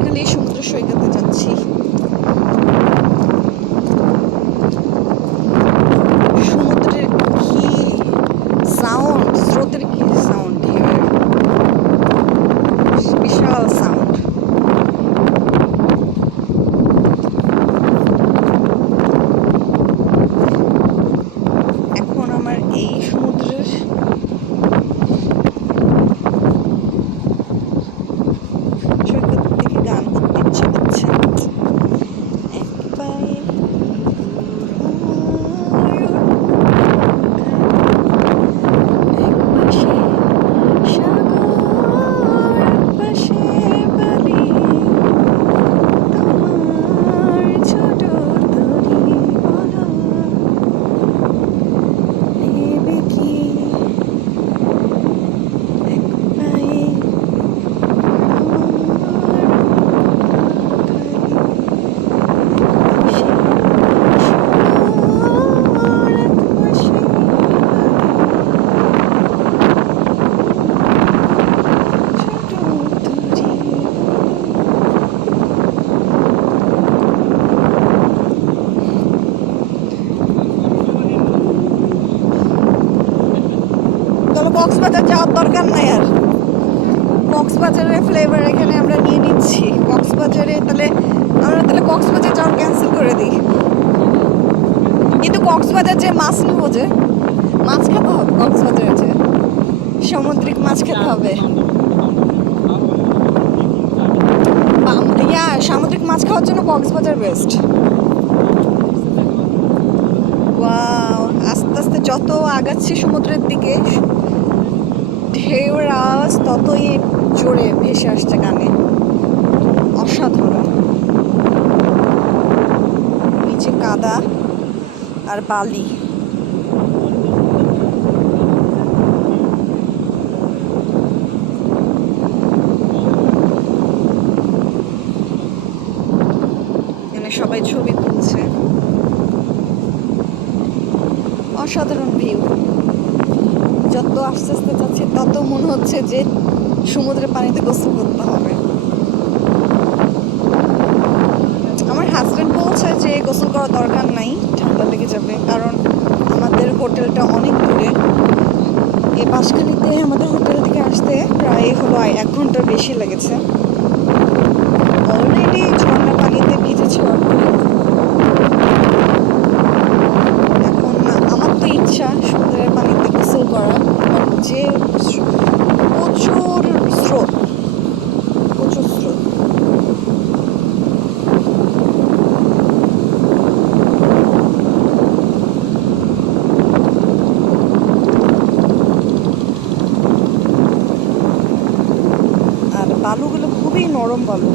বাঁশখালী সমুদ্র সৈকতে যাচ্ছি। চলো কক্সবাজার যাওয়ার দরকার নাই আর। কক্সবাজারের ফ্লেভার এখানে আমরা নিয়ে নিচ্ছি। কক্সবাজারে তাহলে আমরা তাহলে কক্সবাজার যাওয়ার ক্যান্সেল করে দিই। কিন্তু কক্সবাজার যে মাছ নেব যে, মাছ খেতে হবে কক্সবাজারে যে। সামুদ্রিক মাছ খেতে হবে। ইয়া, সামুদ্রিক মাছ খাওয়ার জন্য কক্সবাজার বেস্ট আস্তে আস্তে যত আগাচ্ছি সমুদ্রের দিকে ঢেউর আওয়াজ ততই জোরে ভেসে আসছে কানে। অসাধারণ। নিচে কাদা আর বালি। সবাই ছবি তুলছে। অসাধারণ ভিউ। যত আস্তে আস্তে যাচ্ছি, তত মনে হচ্ছে যে সমুদ্রের পানিতে গোসল করতে হবে। আমার হাজব্যান্ড বলছে যে গোসল করার দরকার নাই, ঠান্ডা লেগে যাবে, কারণ আমাদের হোটেলটা অনেক দূরে। এই বাঁশখালীতে আমাদের হোটেল থেকে আসতে প্রায় হলো এক ঘণ্টার বেশি লেগেছে। অলরেডি ঝর্ণা পানিতে ভিজেছে অর্ধেক। এখন আমার তো ইচ্ছা সমুদ্রের পানিতে গোসল করা but যে স্রো- প্রচুর স্রোত। প্রচুর স্রোত। আর বালুগুলো খুবই নরম বালু।